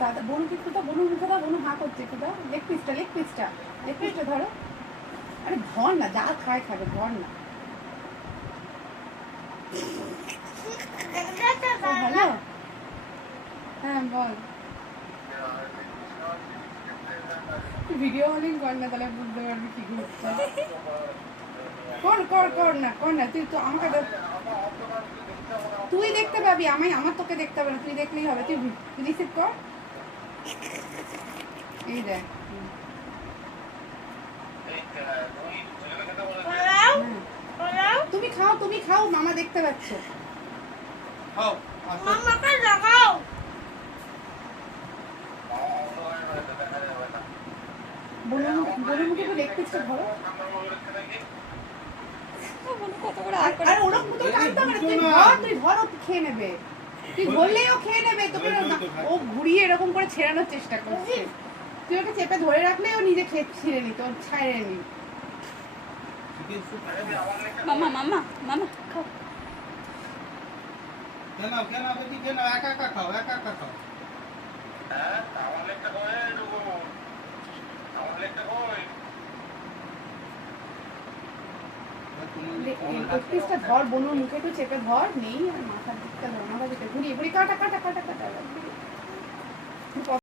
দাদা বনু কি কোথা বনু মুখে দাও, বনু হাঁ করছে কোথা, লেগ পিসটা ধরো। আরে ধর না, যা খায় খাবে, ধর না। হ্যালো, হ্যাঁ বল। ভিডিও কলিং কর না, তাহলে বুঝতে পারবি কি করছে। কর না, তুই তো আমাকে তুই দেখতে পাবি, আমার তোকে দেখতে হবে না, তুই দেখলেই হবে। তুই রিসিভ কর, এই দেখ। তুমি খাও, মামা দেখতে পাচ্ছ। মামাকে দেখাও। বলে মুখে তো লেগ পিসটা ধরো। আরে ওরকম তো টানতে হবে না, তুই ধর, ও খেয়ে নেবে। তুই ধরলেই ও খেয়ে নেবে, তোকে ও ঘুরিয়ে এরকম করে ছেড়ানোর চেষ্টা করছে। তুই ওকে চেপে ধরে রাখলে ও নিজে ছিঁড়ে নিত, ও ছাড়ে নি। মামা খাও। একা খাও। হ্যাঁ, আমার লেগটা পিসটা ধর, বনুর মুখে একটু চেপে ধর, নেই আর মাথার দিকটা ধর, মাথা দিকটা ঘুরিয়ে কাটা